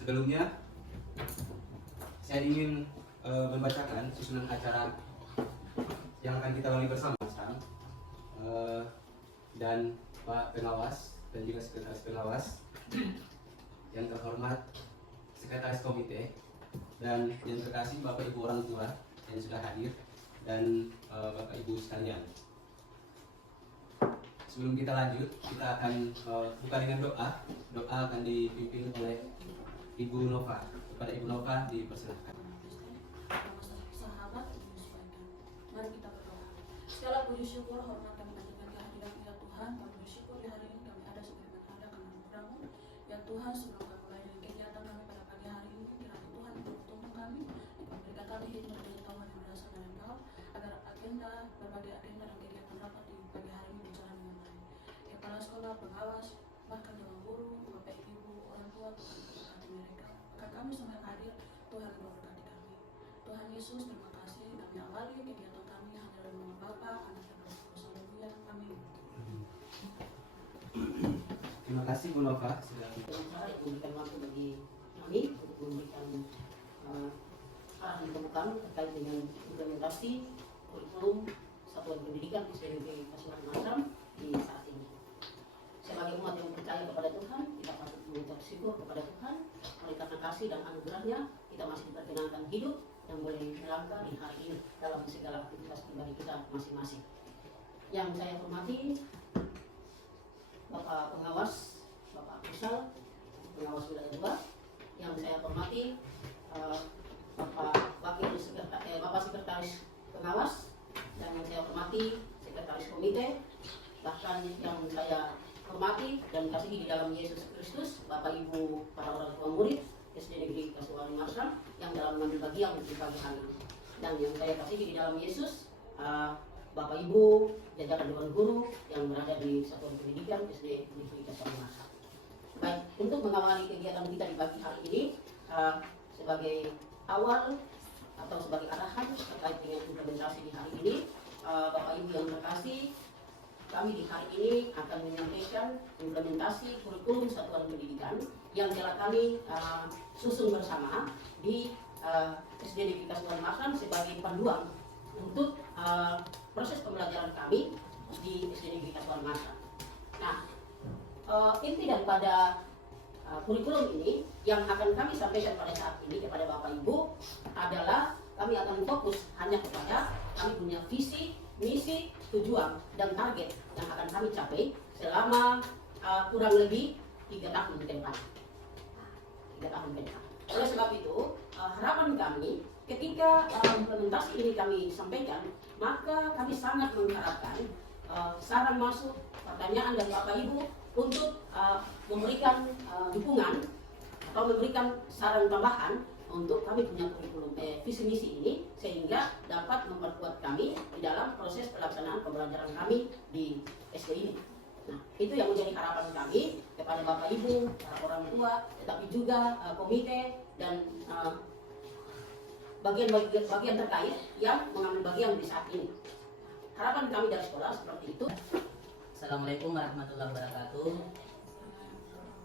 Sebelumnya saya ingin membacakan susunan acara yang akan kita lalui bersama sekarang, dan Pak Pengawas dan juga Sekretaris Pengawas, yang terhormat Sekretaris Komite, dan yang terkasih Bapak Ibu orang tua yang sudah hadir, dan Bapak Ibu sekalian. Sebelum kita lanjut, kita akan buka dengan doa. Doa akan dipimpin oleh Ibu Nova. Kepada Ibu Nova dipersilakan. Sahabat, mari kita berdoa. Segala puji syukur, hormat kami panjatkan kehadiran ya Tuhan. Kami bersyukur di hari ini kami ada sebagaimana ada karena anugerah-Mu. Ya Tuhan, sebelum kami mulai dengan kegiatan kami pada pagi hari ini, kiranya Tuhan menuntun kami, memberikan kami hikmat dan pengetahuan yang berasal dari Engkau, agar berbagai agenda dan kegiatan dapat di pagi hari ini berjalan dengan baik. Kepala sekolah, pengawas, bahkan ruang guru, Bapak Ibu, orang tua, Tuhan memberkati mereka. Maka kami semua yang hadir, Tuhan memberkati kami. Tuhan Yesus, terima kasih. Kami awali kegiatan kami hanya dalam nama Bapa, Anak dan Roh Kudus. Haleluya. Amin. Terima kasih Bu Nova. Cara yang memberikan waktu bagi kami untuk memberikan arahan kebukaan terkait dengan implementasi kurikulum satuan pendidikan SDNP Kasunanan Masram di saat ini. Sebagai umat yang percaya kepada Tuhan, kita patut mengucap syukur kepada Tuhan. Oleh karena kasih dan anugerahnya, kita masih diperkenankan hidup yang boleh melangkah di hari ini dalam segala aktivitas pribadi kita masing-masing. Yang saya hormati Bapak Pengawas, Bapak Kusal, Pengawas Wilayah 2. Yang saya hormati Bapak Sekretaris Pengawas, dan yang saya hormati Sekretaris Komite, bahkan yang saya hormati dan kasihi di dalam Yesus Kristus, Bapak Ibu para orang tua murid SD Negeri Kasunanan Masram yang dalam mengambil bagian di pagi hari ini. Dan yang saya kasihi di dalam Yesus, Bapak Ibu, jajaran Dewan Guru yang berada di Satuan Pendidikan SD Negeri Kasunanan Masram. Baik, untuk mengawali kegiatan kita di pagi hari ini, sebagai awal atau sebagai arahan terkait dengan implementasi di hari ini, Bapak Ibu yang terkasih, kami di hari ini akan menyampaikan implementasi kurikulum satuan pendidikan yang telah kami susun bersama di SD Negeri Kasunanan Masram sebagai panduan untuk proses pembelajaran kami di SD Negeri Kasunanan Masram. Nah, inti daripada kurikulum ini yang akan kami sampaikan pada saat ini kepada Bapak Ibu adalah kami akan fokus hanya kepada kami punya visi, misi, tujuan, dan target yang akan kami capai selama kurang lebih 3 tahun ke depan. 3 tahun ke depan. Oleh sebab itu, harapan kami ketika implementasi ini kami sampaikan, maka kami sangat mengharapkan saran masuk, pertanyaan dari Bapak Ibu untuk memberikan dukungan atau memberikan saran tambahan untuk kami punya kurikulum visi misi ini, sehingga dapat memperkuat kami di dalam proses pelaksanaan pembelajaran kami di SD ini. Nah, itu yang menjadi harapan kami kepada Bapak Ibu, para orang tua, tetapi juga komite dan bagian terkait yang mengambil bagian di saat ini. Harapan kami dari sekolah seperti itu. Assalamualaikum warahmatullahi wabarakatuh.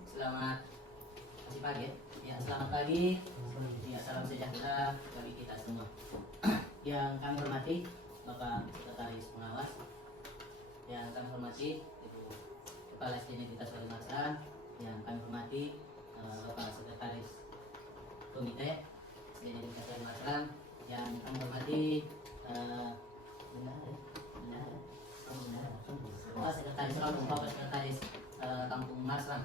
Selamat pagi. Ya, selamat pagi. Ya, salam sejahtera bagi kita semua. Yang kami hormati Bapak Sekretaris Pengawas, yang kami hormati Ibu Kepala SD Negeri Kasunanan Masram, yang kami hormati Bapak Sekretaris Komite SD Negeri Kasunanan Masram, yang kami hormati Sekretaris Kampung, Bapak Sekretaris Kampung Masram,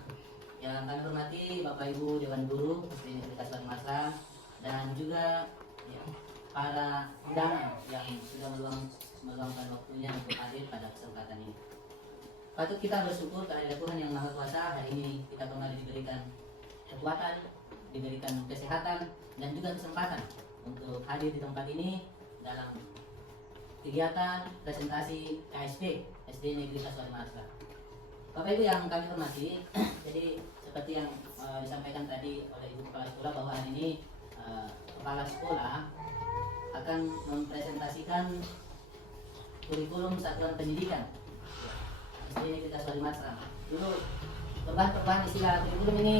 yang kami hormati Bapak Ibu Dewan Guru SD Negeri Kasunanan Masram, dan juga ya, para undangan yang sudah meluangkan waktunya untuk hadir pada kesempatan ini. Patut kita bersyukur kepada Tuhan Yang Maha Kuasa, hari ini kita kembali diberikan kekuatan, diberikan kesehatan, dan juga kesempatan untuk hadir di tempat ini dalam kegiatan presentasi KSP SD Negeri Kasunanan Masram. Bapak Ibu yang kami hormati, jadi seperti yang disampaikan tadi oleh Ibu Kepala Sekolah bahwa hari ini Kepala Sekolah akan mempresentasikan kurikulum satuan pendidikan SD Negeri Kasunanan Masram. Dulu perubahan istilah kurikulum ini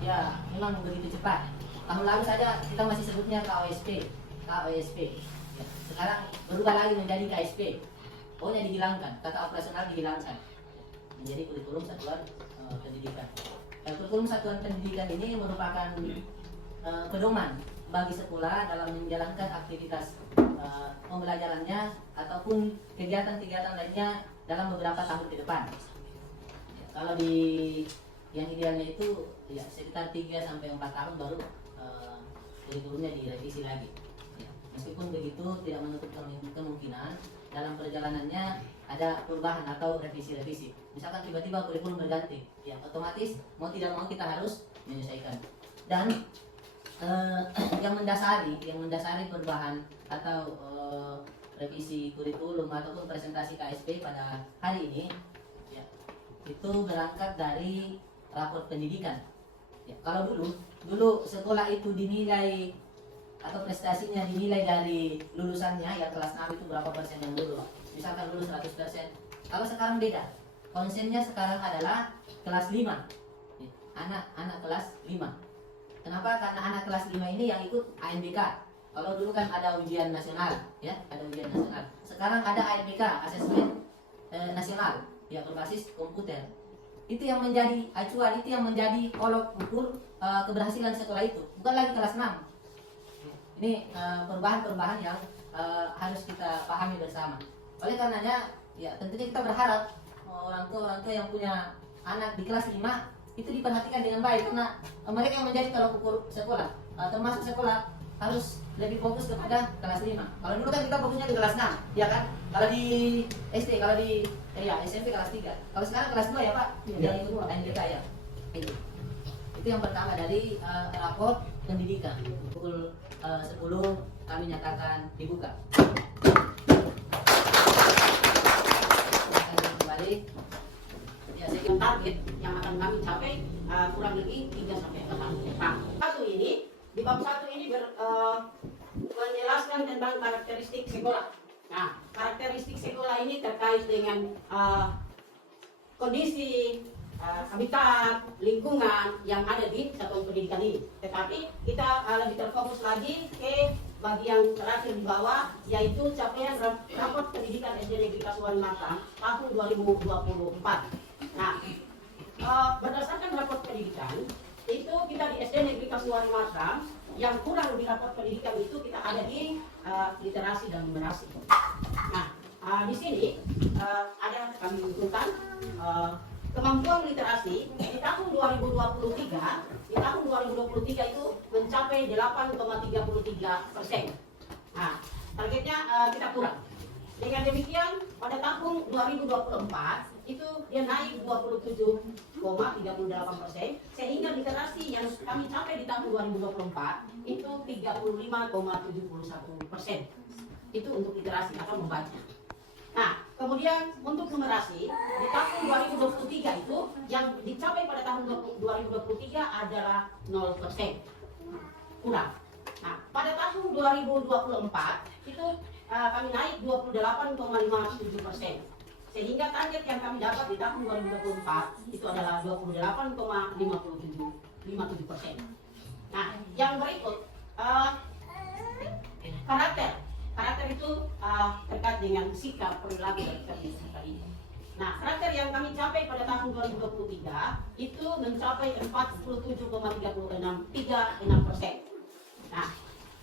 ya memang begitu cepat. Tahun lalu saja kita masih sebutnya KOSP. Ya, sekarang berubah lagi menjadi KSP. Pokoknya dihilangkan, kata operasional dihilangkan. Menjadi kurikulum satuan pendidikan. Kurikulum satuan pendidikan ini merupakan pedoman bagi sekolah dalam menjalankan aktivitas pembelajarannya ataupun kegiatan-kegiatan lainnya dalam beberapa tahun ke depan. Ya, kalau di yang idealnya itu ya sekitar 3 sampai 4 tahun baru kurikulumnya direvisi lagi. Ya, meskipun begitu tidak menutup kemungkinan dalam perjalanannya ada perubahan atau revisi-revisi. Misalkan tiba-tiba kurikulum berganti, ya otomatis mau tidak mau kita harus menyesuaikan. Dan yang mendasari perubahan atau revisi kurikulum ataupun presentasi KSP pada hari ini ya, itu berangkat dari rapor pendidikan. Ya, kalau dulu sekolah itu dinilai atau prestasinya dinilai dari lulusannya, ya kelas 6 itu berapa persen yang lulus. Misalkan lulus 100%. Kalau sekarang beda. Konsennya sekarang adalah kelas 5. Ya, anak kelas 5. Kenapa? Karena anak kelas 5 ini yang ikut ANBK. Kalau dulu kan ada ujian nasional, ya, ada ujian nasional. Sekarang ada ANBK, asesmen nasional, ya berbasis komputer. Itu yang menjadi acuan, itu yang menjadi olok ukur keberhasilan sekolah itu. Bukan lagi kelas 6. Ini perubahan-perubahan yang harus kita pahami bersama. Oleh karenanya, ya tentunya kita berharap orang tua yang punya anak di kelas 5 itu diperhatikan dengan baik, karena mereka yang menjadi tolak ukur sekolah. Termasuk sekolah harus lebih fokus kepada kelas 5. Kalau dulu kan kita fokusnya di kelas 6, ya kan? Kalau di SD, kalau di SMP kelas 3. Kalau sekarang kelas 2 ya Pak, yang ikut NJK ya. Itu yang pertama dari rapor pendidikan. Pukul 10 kami nyatakan dibuka. Kembali. Ya, saya target yang akan kami capai kurang lebih 3 sampai 4 tahun depan. Di bab 1 ini menjelaskan tentang karakteristik sekolah. Nah, karakteristik sekolah ini terkait dengan kondisi habitat, lingkungan yang ada di satuan pendidikan ini. Tetapi kita lebih terfokus lagi ke bagian terakhir di bawah, yaitu capaian raport pendidikan SD Negeri Kasuari Matang tahun 2024. Nah, berdasarkan raport pendidikan itu kita di SD Negeri Kasuari Matang yang kurang di raport pendidikan itu kita ada di literasi dan numerasi. Nah, di sini ada kami untukkan kemampuan literasi di tahun 2023 itu mencapai 8,33%. Nah, targetnya kita kurang. Dengan demikian pada tahun 2024 itu dia naik 27,38%, sehingga literasi yang kami capai di tahun 2024 itu 35,71%. Itu untuk literasi atau membaca. Nah, kemudian untuk numerasi di tahun 2023 itu yang dicapai pada tahun 2023 adalah 0%. Kurang. Nah, pada tahun 2024 itu kami naik 28,57%. Sehingga target yang kami dapat di tahun 2024 itu adalah 28,57%. Nah, yang berikut karakter. Karakter itu terkait dengan sikap, perilaku, dan kebiasaan tadi. Nah, karakter yang kami capai pada tahun 2023 itu mencapai 47,36%. Nah,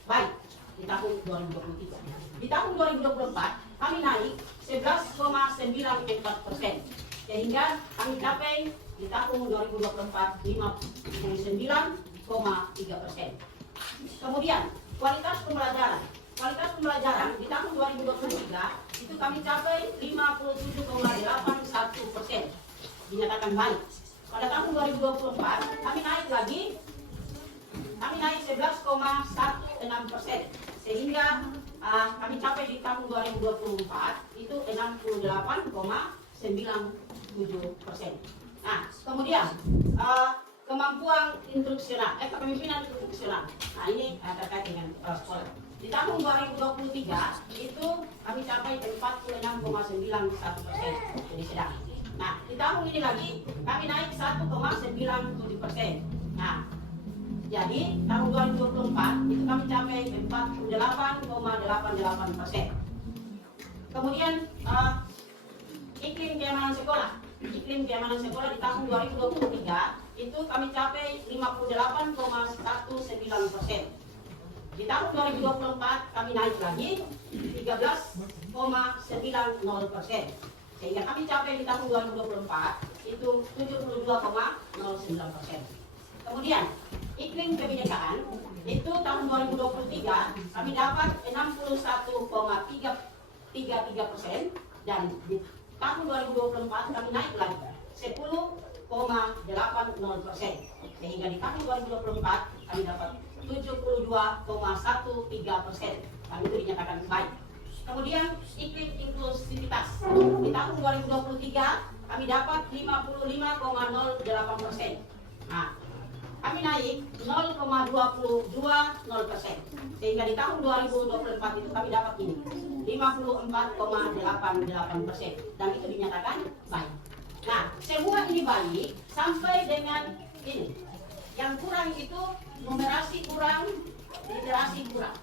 baik di tahun 2023. Di tahun 2024 kami naik 11,94%. Sehingga kami capai di tahun 2024 59,3%. Kemudian kualitas pembelajaran. Kualitas pembelajaran di tahun 2023 itu kami capai 57,81%. Dinyatakan baik. Pada tahun 2024 kami naik lagi, kami naik 11,16%. Sehingga kami capai di tahun 2024 itu 68,97%. Nah, kemudian kemampuan instruksional, kepemimpinan instruksional. Nah, ini terkait dengan sekolah. Di tahun 2023 itu kami capai 46,91%. Jadi sedang. Nah, di tahun ini lagi kami naik 1,97%. Nah, jadi tahun 2024 itu kami capai 48,88%. Kemudian iklim keamanan sekolah. Iklim keamanan sekolah di tahun 2023 itu kami capai 58,19%. Di tahun 2024 kami naik lagi 13,90%. Sehingga kami capai di tahun 2024 itu 72,09%. Kemudian iklim kebinekaan itu tahun 2023 kami dapat 61,33% dan di tahun 2024 kami naik lagi 10,80%. Sehingga di tahun 2024 kami dapat 72,13%. Kami itu dinyatakan baik. Kemudian iklim inklusivitas di tahun 2023 kami dapat 55,08%. Nah, kami naik 0,220%. Sehingga di tahun 2024 itu kami dapat ini 54,88%. Dan itu dinyatakan baik. Nah, semua ini baik sampai dengan ini. Yang kurang itu numerasi kurang, literasi kurang.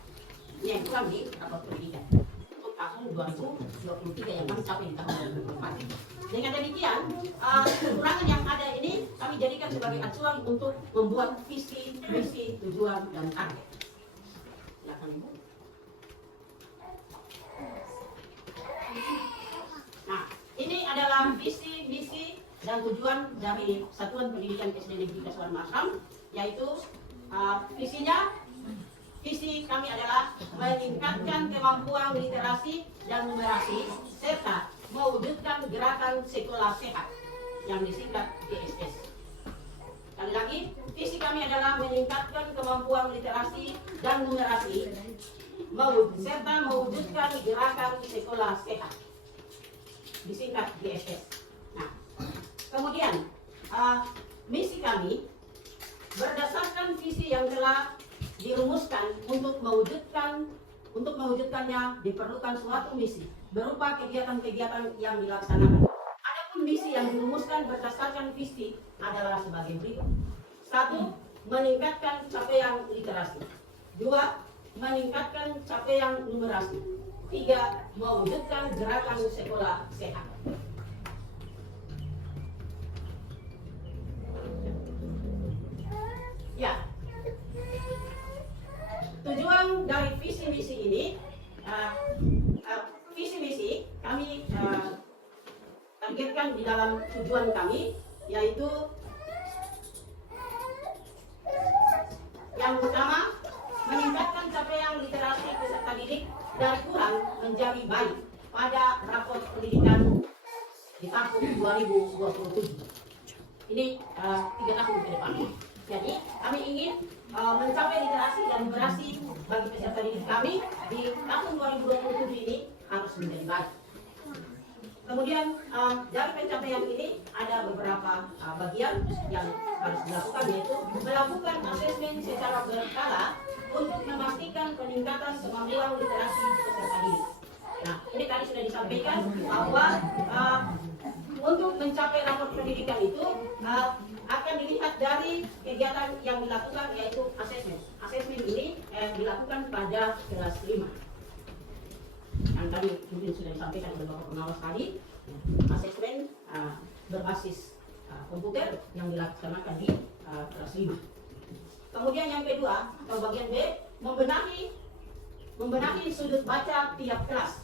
Ini yang kurang di rapor pendidikan untuk tahun 2023 yang kami capai di tahun 2024. Dengan demikian, kekurangan yang ada ini kami jadikan sebagai acuan untuk membuat visi, misi, tujuan, dan target. Silakan Ibu. Nah, ini adalah visi, misi, dan tujuan dari Satuan Pendidikan SD Negeri Kasuari Masram, yaitu visi kami adalah meningkatkan kemampuan literasi dan numerasi serta mewujudkan gerakan sekolah sehat yang disingkat GSS. Sekali lagi, visi kami adalah meningkatkan kemampuan literasi dan numerasi serta mewujudkan gerakan sekolah sehat disingkat GSS. Nah, kemudian misi kami berdasarkan visi yang telah dirumuskan untuk mewujudkannya diperlukan suatu misi berupa kegiatan-kegiatan yang dilaksanakan. Adapun misi yang dirumuskan berdasarkan visi adalah sebagai berikut. 1. Meningkatkan capaian literasi. 2. Meningkatkan capaian numerasi. 3. Mewujudkan gerakan sekolah sehat. Ya, tujuan dari visi misi ini, visi misi kami targetkan di dalam tujuan kami, yaitu yang pertama meningkatkan capaian literasi peserta didik dari kurang menjadi baik pada rapor pendidikan di tahun 2027. Ini 3 tahun ke depan. Jadi kami ingin mencapai literasi dan numerasi bagi peserta didik kami di tahun 2027 ini harus menjadi baik. Kemudian dari pencapaian ini ada beberapa bagian yang harus dilakukan, yaitu melakukan asesmen secara berkala untuk memastikan peningkatan kemampuan literasi peserta didik. Nah, ini tadi sudah disampaikan bahwa untuk mencapai rapor pendidikan itu akan dilihat dari kegiatan yang dilakukan, yaitu asesmen. Asesmen ini dilakukan pada kelas 5. Yang tadi mungkin sudah disampaikan oleh Bapak Pengawas tadi, asesmen berbasis komputer yang dilaksanakan di kelas 5. Kemudian yang kedua, atau bagian B, membenahi sudut baca tiap kelas.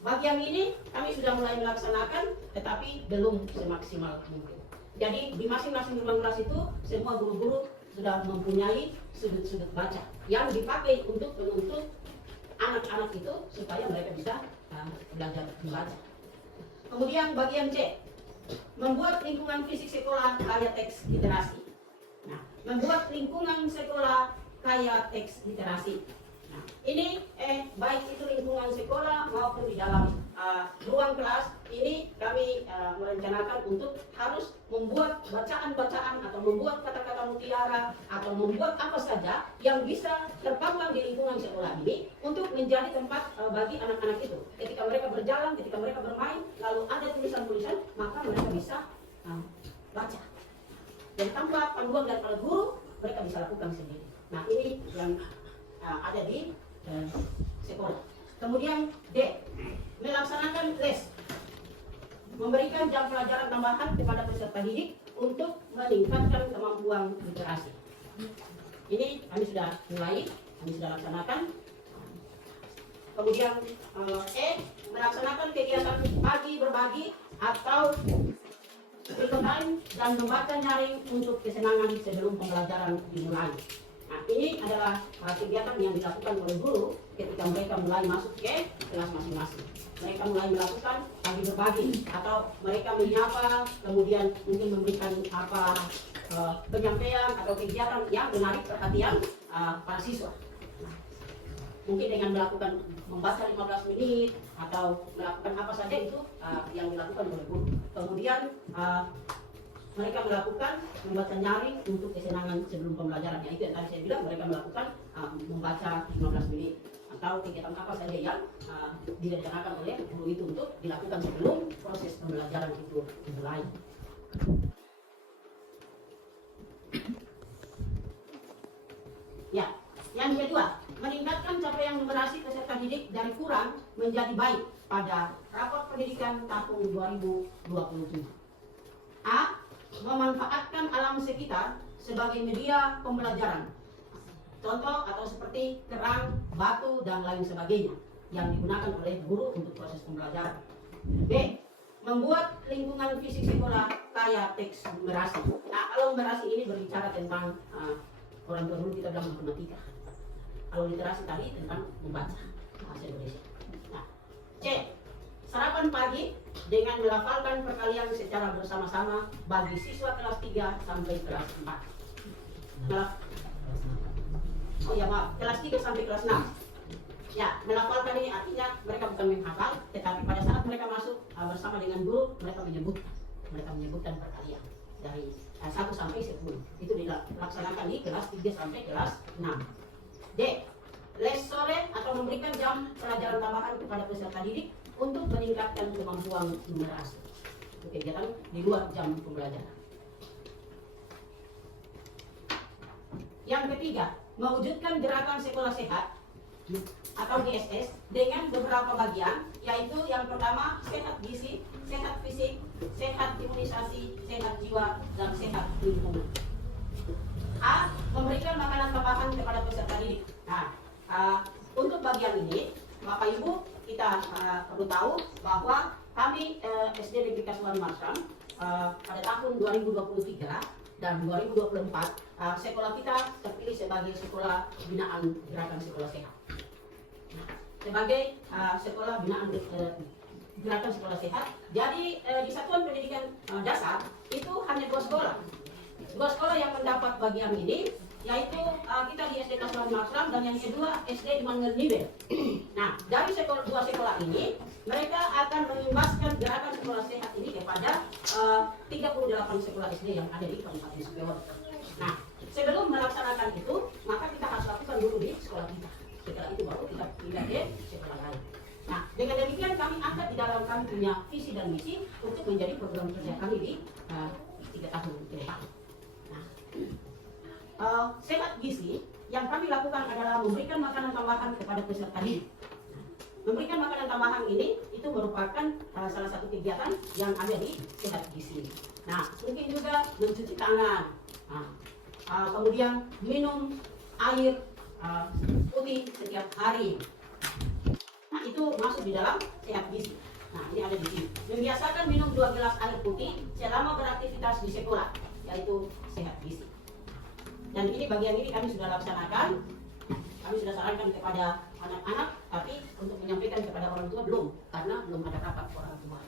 Bagian ini kami sudah mulai melaksanakan, tetapi belum semaksimal mungkin. Jadi di masing-masing ruang kelas itu semua guru-guru sudah mempunyai sudut-sudut baca yang dipakai untuk menuntut anak-anak itu supaya mereka bisa belajar membaca. Kemudian bagian C, membuat lingkungan fisik sekolah kaya teks literasi. Nah, membuat lingkungan sekolah kaya teks literasi. Nah, ini baik itu lingkungan sekolah maupun di dalam ruang kelas ini kami merencanakan untuk harus membuat bacaan-bacaan atau membuat kata-kata mutiara atau membuat apa saja yang bisa terpampang di lingkungan sekolah ini untuk menjadi tempat bagi anak-anak itu. Ketika mereka berjalan, ketika mereka bermain, lalu ada tulisan-tulisan, maka mereka bisa baca. Dan tanpa panduan daripada guru, mereka bisa lakukan sendiri. Nah, ini yang ada di sekolah. Kemudian D, melaksanakan les, memberikan jam pelajaran tambahan kepada peserta didik untuk meningkatkan kemampuan literasi. Ini kami sudah mulai, kami sudah laksanakan. Kemudian E, melaksanakan kegiatan pagi berbagi atau real time dan membaca nyaring untuk kesenangan sebelum pembelajaran dimulai. Nah, ini adalah kegiatan yang dilakukan oleh guru ketika mereka mulai masuk ke kelas masing-masing. Mereka mulai melakukan pagi berbagi atau mereka menyapa, kemudian mungkin memberikan penyampaian atau kegiatan yang menarik perhatian para siswa. Mungkin dengan melakukan membaca 15 menit atau melakukan apa saja itu yang dilakukan oleh guru. Kemudian mereka melakukan membaca nyaring untuk kesenangan sebelum pembelajaran. Itu yang tadi saya bilang, mereka melakukan membaca 15 menit atau kegiatan apa saja yang direncanakan oleh guru itu untuk dilakukan sebelum proses pembelajaran itu dimulai. Ya, yang kedua, meningkatkan capaian numerasi peserta didik dari kurang menjadi baik pada rapor pendidikan tahun 2027. A, memanfaatkan alam sekitar sebagai media pembelajaran. Contoh atau seperti kerang, batu, dan lain sebagainya yang digunakan oleh guru untuk proses pembelajaran. B, membuat lingkungan fisik sekolah kaya teks numerasi. Nah, kalau numerasi ini berbicara tentang orang tua dulu kita bilang matematika. Kalau literasi tadi tentang membaca bahasa Indonesia. Nah, C, sarapan pagi dengan melafalkan perkalian secara bersama-sama bagi siswa kelas 3 sampai kelas 4. Kelas 3 sampai kelas 6. Ya, melafalkan ini artinya mereka bukan menghafal, tetapi pada saat mereka masuk bersama dengan guru, mereka menyebutkan perkalian dari 1 sampai 10. Itu dilaksanakan di kelas 3 sampai kelas 6. D, les sore atau memberikan jam pelajaran tambahan kepada peserta didik untuk meningkatkan kemampuan numerasi. Itu kegiatan di luar jam pembelajaran. Yang ketiga, mewujudkan gerakan sekolah sehat atau GSS dengan beberapa bagian, yaitu yang pertama sehat gizi, sehat fisik, sehat imunisasi, sehat jiwa, dan sehat lingkungan. A, memberikan makanan tambahan kepada peserta didik. Nah, untuk bagian ini, Bapak Ibu, kita perlu tahu bahwa kami SD Negeri Kasuari Marsram pada tahun 2023 dan 2024 sekolah kita terpilih sebagai sekolah binaan gerakan sekolah sehat. Sebagai sekolah binaan gerakan sekolah sehat. Jadi di satuan pendidikan dasar itu hanya 2 sekolah. 2 sekolah yang mendapat bagian ini, yaitu kita di SD Kasuari Marsram dan yang kedua SD Immanuel Nibel. Nah, dari 2 sekolah ini, mereka akan mengimbaskan gerakan sekolah sehat ini kepada 38 sekolah SD yang ada di Kabupaten Sukabumi. Nah, sebelum melaksanakan itu, maka kita harus lakukan dulu di sekolah kita. Setelah itu baru kita pindah ke sekolah lain. Nah, dengan demikian kami angkat di dalam kami punya visi dan misi untuk menjadi program kerja kami di 3 tahun ke depan. Sehat gizi yang kami lakukan adalah memberikan makanan tambahan kepada peserta didik. Memberikan makanan tambahan ini itu merupakan salah satu kegiatan yang ada di sehat gizi. Nah, mungkin juga mencuci tangan, kemudian minum air putih setiap hari. Nah, itu masuk di dalam sehat gizi. Nah, ini ada di sini. Membiasakan minum 2 gelas air putih selama beraktivitas di sekolah, yaitu sehat gizi. Dan ini bagian ini kami sudah laksanakan. Kami sudah sarankan kepada anak-anak, tapi untuk menyampaikan kepada orang tua belum, karena belum ada rapat orang tua.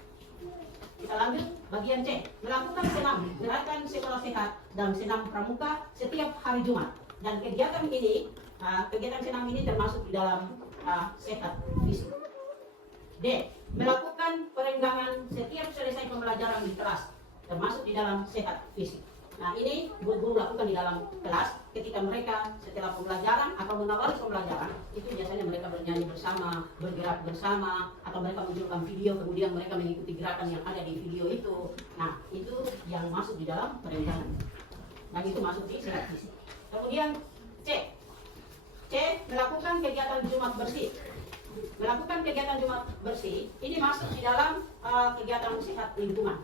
Kita lanjut bagian C, melakukan senam gerakan sekolah sehat dan senam pramuka setiap hari Jumat. Dan kegiatan ini, kegiatan senam ini termasuk di dalam sehat fisik. D, melakukan perenggangan setiap selesai pembelajaran di kelas, termasuk di dalam sehat fisik. Nah, ini guru-guru lakukan di dalam kelas ketika mereka setelah pembelajaran atau mengawali pembelajaran, itu biasanya mereka bernyanyi bersama, bergerak bersama, atau mereka menunjukkan video, kemudian mereka mengikuti gerakan yang ada di video itu. Nah, itu yang masuk di dalam perenggangan. dan itu masuk di sehat fisik. Kemudian C, melakukan kegiatan Jumat bersih. Melakukan kegiatan Jumat bersih ini masuk di dalam kegiatan sehat lingkungan.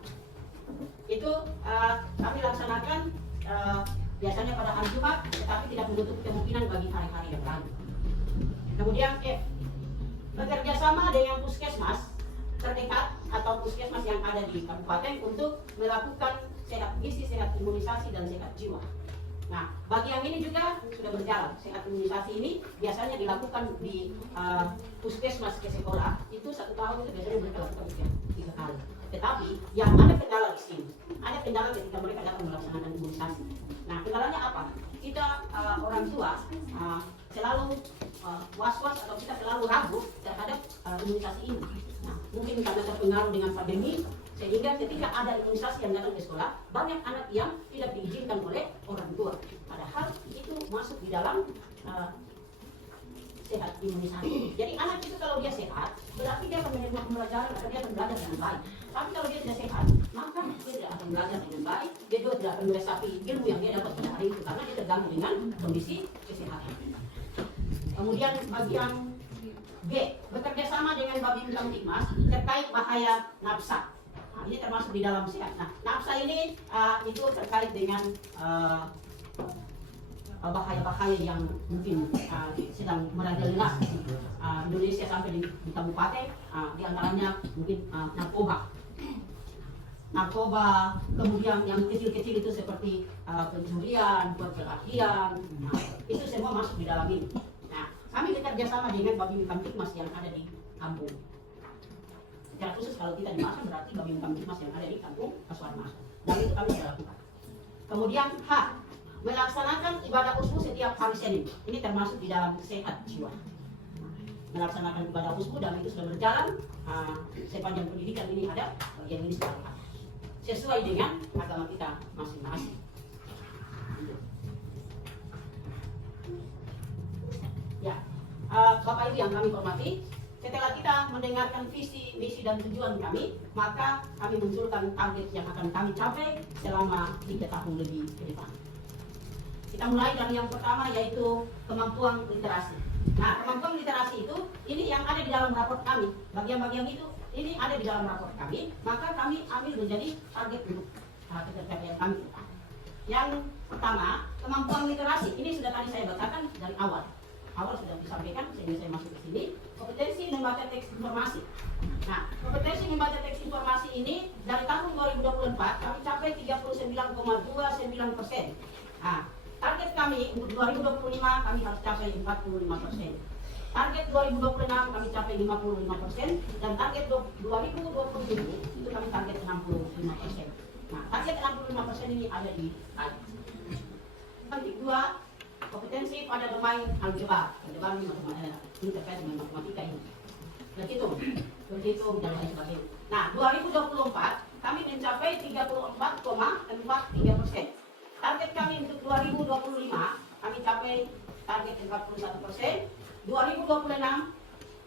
Itu kami laksanakan biasanya pada hari Jumat, tetapi tidak menutup kemungkinan bagi hari-hari yang lain. Kemudian F, bekerja sama dengan puskesmas terdekat atau puskesmas yang ada di kabupaten untuk melakukan sehat gizi, sehat imunisasi, dan sehat jiwa. Nah, bagi yang ini juga sudah berjalan. Sehat imunisasi ini biasanya dilakukan di puskesmas ke sekolah. Itu 1 tahun itu biasanya mereka lakukan 3 kali. Tetapi yang ada kendala di sini, ada kendala ketika mereka datang melaksanakan imunisasi. Nah, kendalanya apa? Kita orang tua selalu was-was atau kita selalu ragu terhadap imunisasi ini. Nah, mungkin karena terpengaruh dengan pandemi, sehingga ketika ada imunisasi yang datang ke sekolah, banyak anak yang tidak diizinkan oleh orang tua. Padahal itu masuk di dalam sehat imunisasi. Jadi anak itu kalau dia sehat, berarti dia akan menerima pembelajaran atau dia akan belajar dengan baik. Tapi kalau dia tidak sehat, maka dia tidak akan belajar dengan baik, dia juga tidak akan meresapi ilmu yang dia dapat pada hari itu karena dia terganggu dengan kondisi kesehatan. Kemudian bagian G, bekerja sama dengan Babin Kamtibmas terkait bahaya nafsa. Nah, ini termasuk di dalam sehat. Nah, nafsa ini itu terkait dengan bahaya-bahaya yang mungkin sedang merajalela Indonesia sampai di kabupaten, di antaranya mungkin narkoba, kemudian yang kecil-kecil itu seperti pencurian, buat kelahian, itu semua masuk di dalam ini. Nah, kami bekerja sama dengan Babin Kamtibmas yang ada di kampung. Secara khusus kalau kita di Masang berarti Babin Kamtibmas yang ada di kampung Kasuar Masang. Dan itu kami sudah lakukan. Kemudian H, melaksanakan ibadah usbu setiap hari Senin. Ini termasuk di dalam sehat jiwa. Melaksanakan ibadah usbu dan itu sudah berjalan sepanjang pendidikan ini ada bagian ini sudah ada. Sesuai dengan agama kita masing-masing. Ya, Bapak Ibu yang kami hormati, setelah kita mendengarkan visi, misi, dan tujuan kami, maka kami munculkan target yang akan kami capai selama 3 tahun lebih ke depan. Kita mulai dari yang pertama yaitu kemampuan literasi. Nah, kemampuan literasi itu ini yang ada di dalam raport kami. Bagian-bagian itu ini ada di dalam raport kami, maka kami ambil menjadi target untuk pencapaian kami. Yang pertama, kemampuan literasi. Ini sudah tadi saya bacakan dari awal. Awal sudah disampaikan sehingga saya masuk ke sini. Kompetensi membaca teks informasi. Nah, kompetensi membaca teks informasi ini dari tahun 2024 kami capai 39,29%. Nah, target kami untuk 2025 kami harus capai 45%. Target 2026 kami capai 55% dan target 2027 itu kami target 65%. Nah, target 65% ini ada di tadi. Yang kedua, kompetensi pada domain algebra. Algebra ini ini terkait dengan matematika ini. Berhitung dan lain sebagainya. Nah, 2024 kami mencapai 34,43%. Target kami untuk 2025 kami capai target 41%. 2026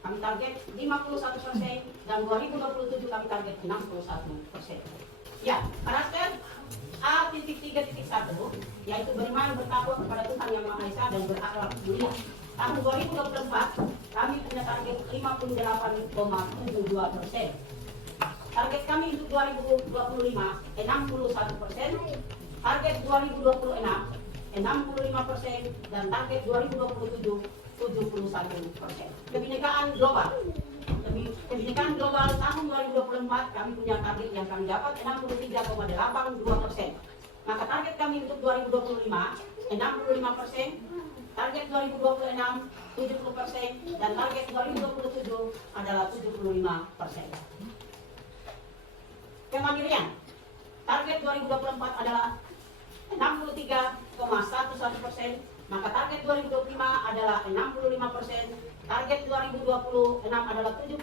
kami target 51% dan 2027 kami target 61%. Ya, karakter A.3.1 yaitu beriman bertakwa kepada Tuhan Yang Maha Esa dan berakhlak mulia. Tahun 2024 kami punya target 58,72%. Target kami untuk 2025 61%. Target 2026 65% dan target 2027 71%. Kebinekaan global. Kebinekaan global tahun 2024 kami punya target yang kami dapat 63,82%. Maka target kami untuk 2025 65%, target 2026 70% dan target 2027 adalah 75%. Kemandirian. Target 2024 adalah 63,11%, maka target 2025 adalah 65%, target 2026 adalah 70%,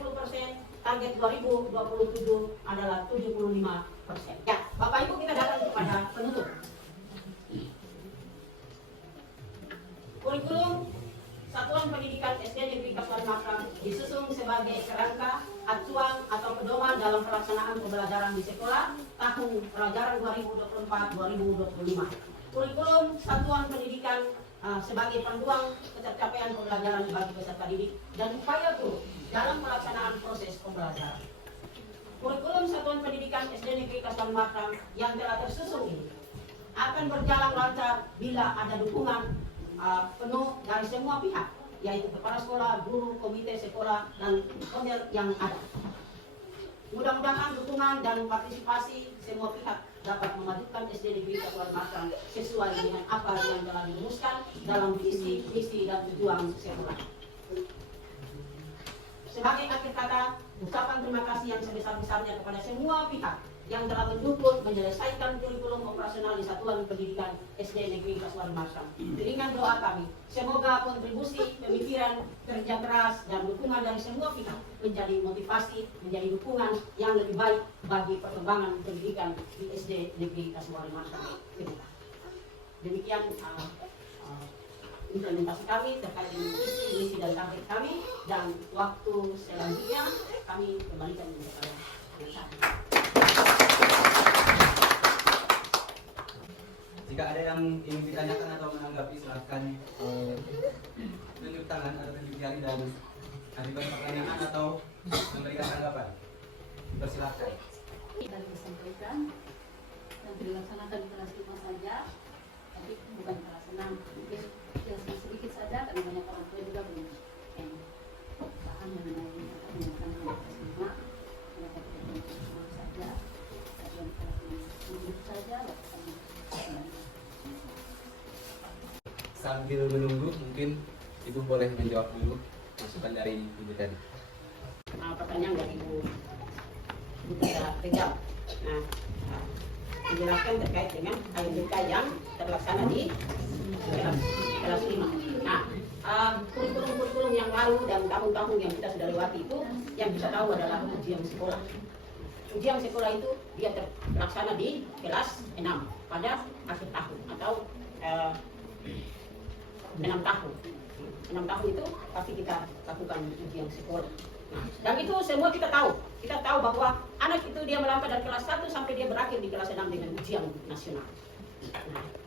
target 2027 adalah 75%. Ya, Bapak Ibu kita datang kepada penutup. Kurikulum Satuan Pendidikan SD Negeri Kasuari Makam disusun sebagai kerangka acuan atau pedoman dalam pelaksanaan pembelajaran di sekolah tahun pelajaran 2024-2025. kurikulum satuan pendidikan sebagai panduan ketercapaian pembelajaran bagi peserta didik dan upaya guru dalam pelaksanaan proses pembelajaran. Kurikulum satuan pendidikan SD Negeri Kasuari Makrang yang telah tersusun ini akan berjalan lancar bila ada dukungan penuh dari semua pihak, yaitu kepala sekolah, guru, komite sekolah, dan personel yang ada. Mudah-mudahan dukungan dan partisipasi semua pihak dapat memajukan SD Negeri Kasuari Makrang sesuai dengan apa yang telah dirumuskan dalam visi, misi, dan tujuan sekolah. Sebagai akhir kata, ucapan terima kasih yang sebesar-besarnya kepada semua pihak yang telah mendukung menyelesaikan kurikulum operasional di Satuan Pendidikan SD Negeri Kasuari Makrang. Dengan doa kami, semoga kontribusi, pemikiran, kerja keras, dan dukungan dari semua pihak menjadi motivasi, menjadi dukungan yang lebih baik bagi perkembangan pendidikan di SD Negeri Kasuari Makrang. Demikian implementasi kami terkait dengan visi, misi, dan target kami, dan waktu selanjutnya kami kembalikan kepada Jika ada yang ingin ditanyakan atau menanggapi, silahkan tunjuk tangan atau tunjuk jari dan ajukan pertanyaan atau memberikan tanggapan. Persilahkan. Tadi disampaikan dan dilaksanakan di kelas 5 saja, tapi bukan kelas 6. Mungkin jelaskan sedikit saja karena banyak orang tua juga belum paham mengenai kelas 5. Mereka tidak tahu saja, tapi kelas 5 saja laksanakan. Sambil menunggu, mungkin Ibu boleh menjawab dulu masukan dari Ibu tadi. Pertanyaan dari Ibu Rejab. Menjelaskan terkait dengan IMBK yang terlaksana di kelas 5. Kurikulum yang lalu dan tahun-tahun yang kita sudah lewati itu, yang kita tahu adalah ujian sekolah. Ujian sekolah itu dia terlaksana di kelas 6 pada akhir tahun atau 6 tahun. 6 tahun itu pasti kita lakukan ujian sekolah. Dan itu semua kita tahu. Kita tahu bahwa anak itu dia melangkah dari kelas 1 sampai dia berakhir di kelas 6 dengan ujian nasional.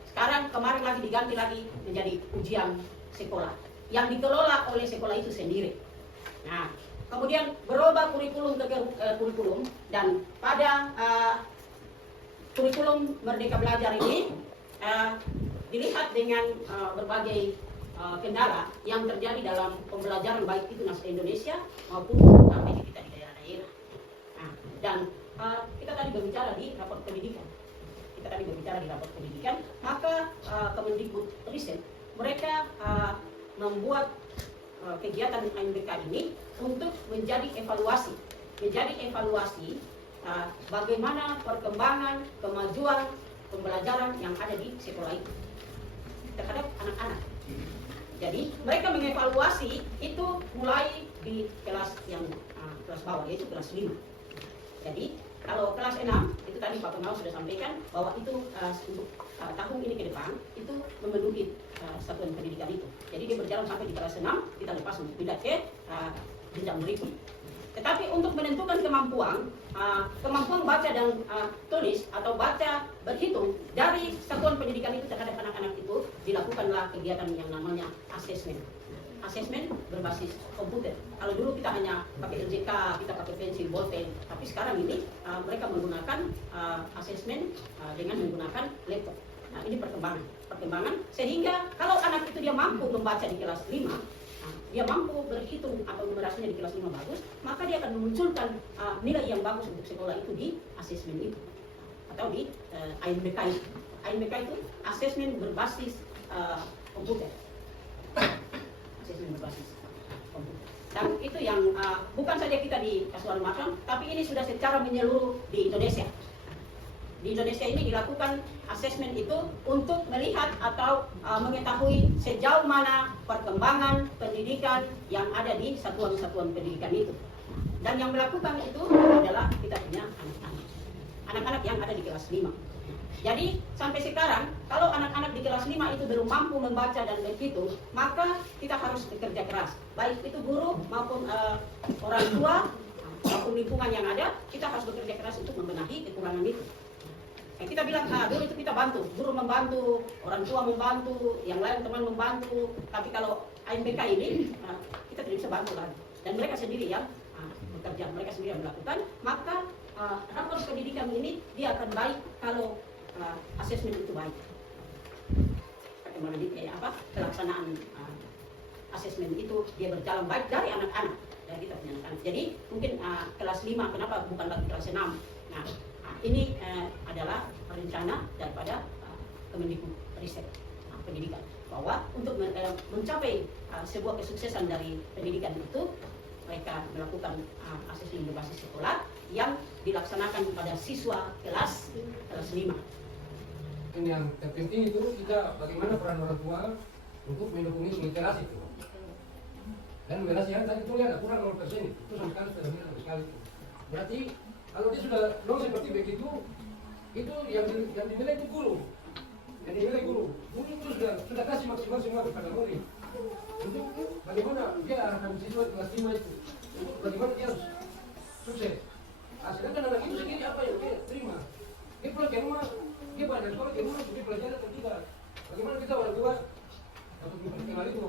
Sekarang kemarin lagi diganti lagi menjadi ujian sekolah yang dikelola oleh sekolah itu sendiri. Kemudian berubah kurikulum ke kurikulum, dan pada kurikulum Merdeka Belajar ini dilihat dengan berbagai kendala yang terjadi dalam pembelajaran baik itu nasional Indonesia maupun PJ kita di daerah-daerah. Dan kita tadi berbicara di rapor pendidikan. Maka Kemendikbudristek mereka membuat kegiatan IMBK ini untuk menjadi evaluasi bagaimana perkembangan kemajuan pembelajaran yang ada di sekolah itu terhadap anak-anak. Jadi mereka mengevaluasi itu mulai di kelas yang kelas bawah, yaitu kelas 5. Jadi kalau kelas 6 itu tadi Pak Pengawas sudah sampaikan bahwa itu untuk tahun ini ke depan itu memenuhi satuan pendidikan itu. Jadi dia berjalan sampai di kelas 6, kita lepas untuk pindah ke jenjang berikut. Tetapi untuk menentukan kemampuan baca dan tulis atau baca berhitung dari satuan pendidikan itu terhadap anak-anak itu, dilakukanlah kegiatan yang namanya asesmen. Asesmen berbasis komputer. Kalau dulu kita hanya pakai LJK, kita pakai pensil, bolpen, tapi sekarang ini mereka menggunakan asesmen dengan menggunakan laptop. Ini perkembangan sehingga kalau anak itu dia mampu membaca di kelas 5, dia mampu berhitung atau numerasinya di kelas 5 bagus, maka dia akan memunculkan nilai yang bagus untuk sekolah itu di asesmen itu atau di IMBK itu. IMBK itu asesmen berbasis komputer. Asesmen berbasis komputer. Dan itu yang bukan saja kita di Kasuari Makrang, tapi ini sudah secara menyeluruh di Indonesia. Di Indonesia ini dilakukan asesmen itu untuk melihat atau mengetahui sejauh mana perkembangan pendidikan yang ada di satuan-satuan pendidikan itu. Dan yang melakukan itu adalah kita punya anak-anak. Anak-anak yang ada di kelas 5. Jadi sampai sekarang kalau anak-anak di kelas 5 itu belum mampu membaca dan berhitung, maka kita harus bekerja keras. Baik itu guru maupun orang tua maupun lingkungan yang ada, kita harus bekerja keras untuk membenahi kekurangan itu. Kita bilang, dulu itu kita bantu, guru membantu, orang tua membantu, yang lain teman membantu. Tapi kalau AMPK ini, kita tidak bisa bantu lagi. Dan mereka sendiri yang bekerja, mereka sendiri yang melakukan. Maka rapor pendidikan ini dia akan baik kalau asesmen itu baik. Bagaimana pelaksanaan asesmen itu dia berjalan baik dari anak-anak, dari kita punya anak-anak. Jadi mungkin kelas 5, kenapa bukan lagi kelas 6? Nah, ini adalah rencana daripada Kemendikbudristek pendidikan, bahwa untuk mencapai sebuah kesuksesan dari pendidikan itu, mereka melakukan asesmen berbasis sekolah yang dilaksanakan pada siswa kelas 5. Ini yang terpenting itu kita bagaimana peran orang tua untuk mendukung literasi itu. Dan literasi yang tadi itu lihat kurang 0%, itu sama sekali sudah hilang sekali. Berarti kalau dia sudah nol seperti begitu, itu yang dinilai itu guru. Yang dinilai guru. Guru itu sudah kasih maksimal semua kepada murid. Untuk bagaimana dia akan siswa kelas 5 itu, untuk bagaimana dia harus sukses. Sedangkan anak itu sendiri apa yang dia terima? Dia pulang ke rumah, dia pada sekolah ke rumah untuk dia pelajaran atau tidak. Bagaimana kita orang tua untuk memperkenal itu?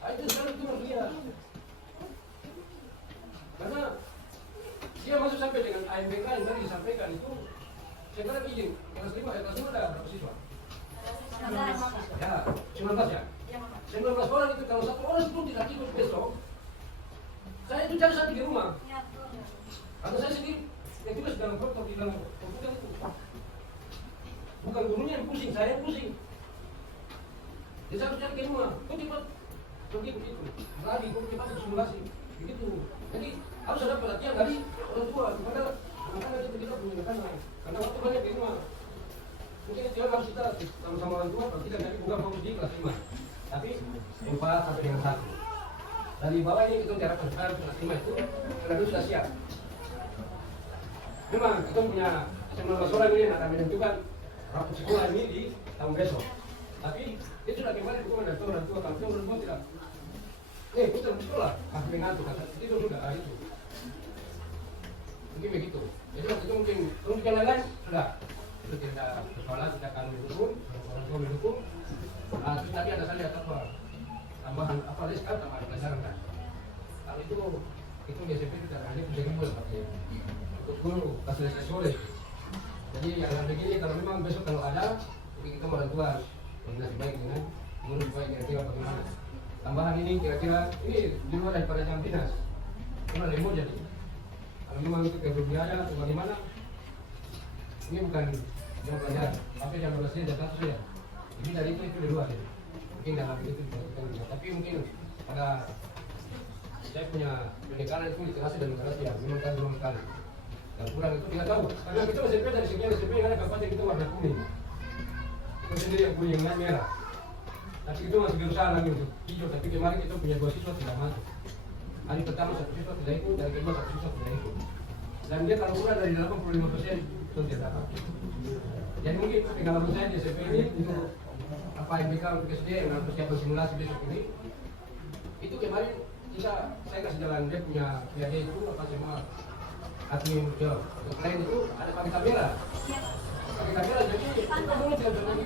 Itu sekarang itu harus lihat. Karena dia masuk sampai dengan AMPK yang tadi disampaikan itu, sekarang izin kelas 5 ada berapa siswa? 19. Ya, 19 ya. 19 orang itu, kalau satu orang itu tidak ikut besok, saya itu cari satu di rumah. Atau saya sendiri yang tulis dalam foto di dalam komputer itu. Bukan gurunya yang pusing, saya yang pusing. Jadi saya harus cari ke rumah. Kok cepat pergi begitu? Lari, kok cepat simulasi begitu. Jadi harus ada perhatian dari orang tua kepada anak-anak itu kita punya anak. Karena waktu banyak di rumah. Mungkin itu harus kita sama-sama orang tua, kalau tidak jadi bukan fokus di kelas 5. Tapi 4 sampai dengan 1. Dari bawah ini kita jarak kelas 5 itu sudah siap. Memang kita punya 19 orang ini yang akan menentukan rapor sekolah ini di tahun besok. Tapi itu sudah kembali dukungan dari orang tua. Kalau orang tua tidak, kita sekolah, aku mengantuk, itu sudah itu. Mungkin begitu. Jadi waktu itu mungkin yang lain sudah tidak ada persoalan, tidak akan mendukung, orang tua mendukung. Terus tadi ada saya lihat tambahan apa lagi sekarang tambahan pelajaran kan. Kalau itu di SMP sudah ada bisa dibuat pakai untuk guru kasih sore. Jadi yang begini kalau memang besok kalau ada, mungkin kita orang tua koordinasi baik dengan guru supaya kira-kira bagaimana. Tambahan ini kira-kira ini di luar daripada jam dinas. Cuma lemur jadi. Kalau memang itu kebetulan atau bagaimana, ini bukan jam pelajaran, tapi jam 12 jam 1 ya. Jadi dari itu di luar ya. Mungkin dalam itu kita bisa. Tapi mungkin pada saya punya pendekatan itu literasi dan literasi ya, memang kan belum sekali. Dan kurang itu tidak tahu. Karena kita SMP dari sekian SMP yang ada kabupaten kita warna kuning. Itu sendiri yang kuning yang merah. Tapi itu masih berusaha lagi untuk hijau. Tapi kemarin kita punya 2 siswa tidak masuk. Hari pertama 1 siswa tidak ikut, dari kedua 1 siswa tidak ikut. Dan dia kalau kurang dari 85% itu tidak dapat. Jadi mungkin pengalaman saya di SMP ini itu apa MBK untuk SD yang harus siap simulasi besok ini. Itu kemarin saya kasih jalan dia punya PhD itu apa semua admin job. Untuk lain itu ada pakai kamera. Pakai kamera jadi kamu tidak bisa lagi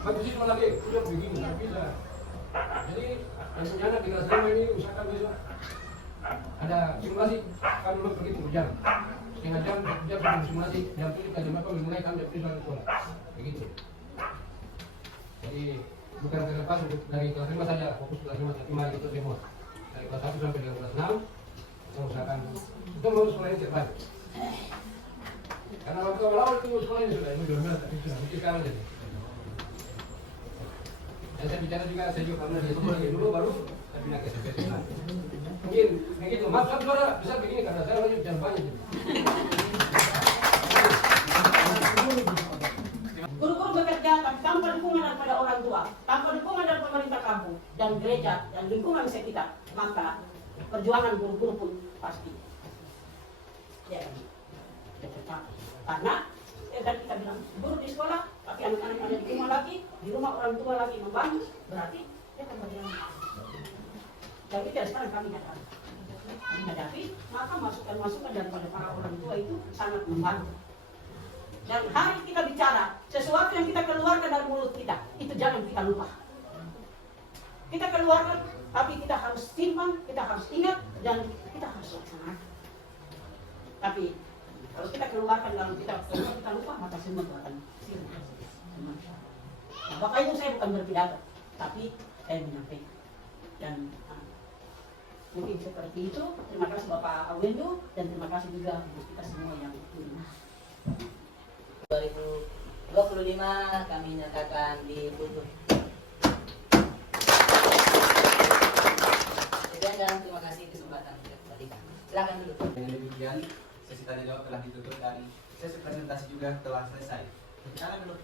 bantu siswa lagi udah begini nggak bisa. Jadi yang punya anak di kelas 5 ini usahakan besok ada simulasi kami memang begitu berjalan. Setengah jam, 1 jam sebelum simulasi, jam 7 jam berapa mulai kami jam 7 sekolah. Begitu. Jadi bukan terlepas dari kelas 5 saja, fokus kelas 5 tapi mari itu semua. Dari kelas 1 sampai dengan kelas 6 kita usahakan itu mau sekolah yang terbaik. Karena waktu awal itu sekolah ini sudah belum tapi sudah mungkin sekarang jadi. Dan saya bicara juga saya juga pernah di sekolah dulu baru saya pindah ke SMP. Mungkin begitu. Maaf suara besar begini karena saya lagi jangan banyak. Guru-guru bekerja tanpa dukungan daripada orang tua, tanpa dukungan dari pemerintah kampung dan gereja dan lingkungan sekitar, maka perjuangan guru-guru pun pasti ya kan. Karena tadi kita bilang guru di sekolah, tapi anak-anak ada di rumah lagi, di rumah orang tua lagi membantu, berarti dia akan bagaimana? Dan itu sekarang kami hadapi, maka masukan-masukan daripada para orang tua itu sangat membantu. Dan hari kita bicara, sesuatu yang kita keluarkan dari mulut kita, itu jangan kita lupa. Kita keluarkan, tapi kita harus simpan, kita harus ingat, dan kita harus laksanakan. Tapi kalau kita keluarkan dalam kita lupa, maka semua itu akan sirna. Nah, Bapak Ibu, saya bukan berpidato, tapi saya menyampaikan. Dan mungkin seperti itu. Terima kasih Bapak Awendo, dan terima kasih juga untuk kita semua yang terima. 2025 kami nyatakan ditutup. Sekian dan terima kasih kesempatan yang diberikan. Silakan dulu. Dengan demikian, sesi tanya jawab telah ditutup dan sesi presentasi juga telah selesai. Silakan dulu.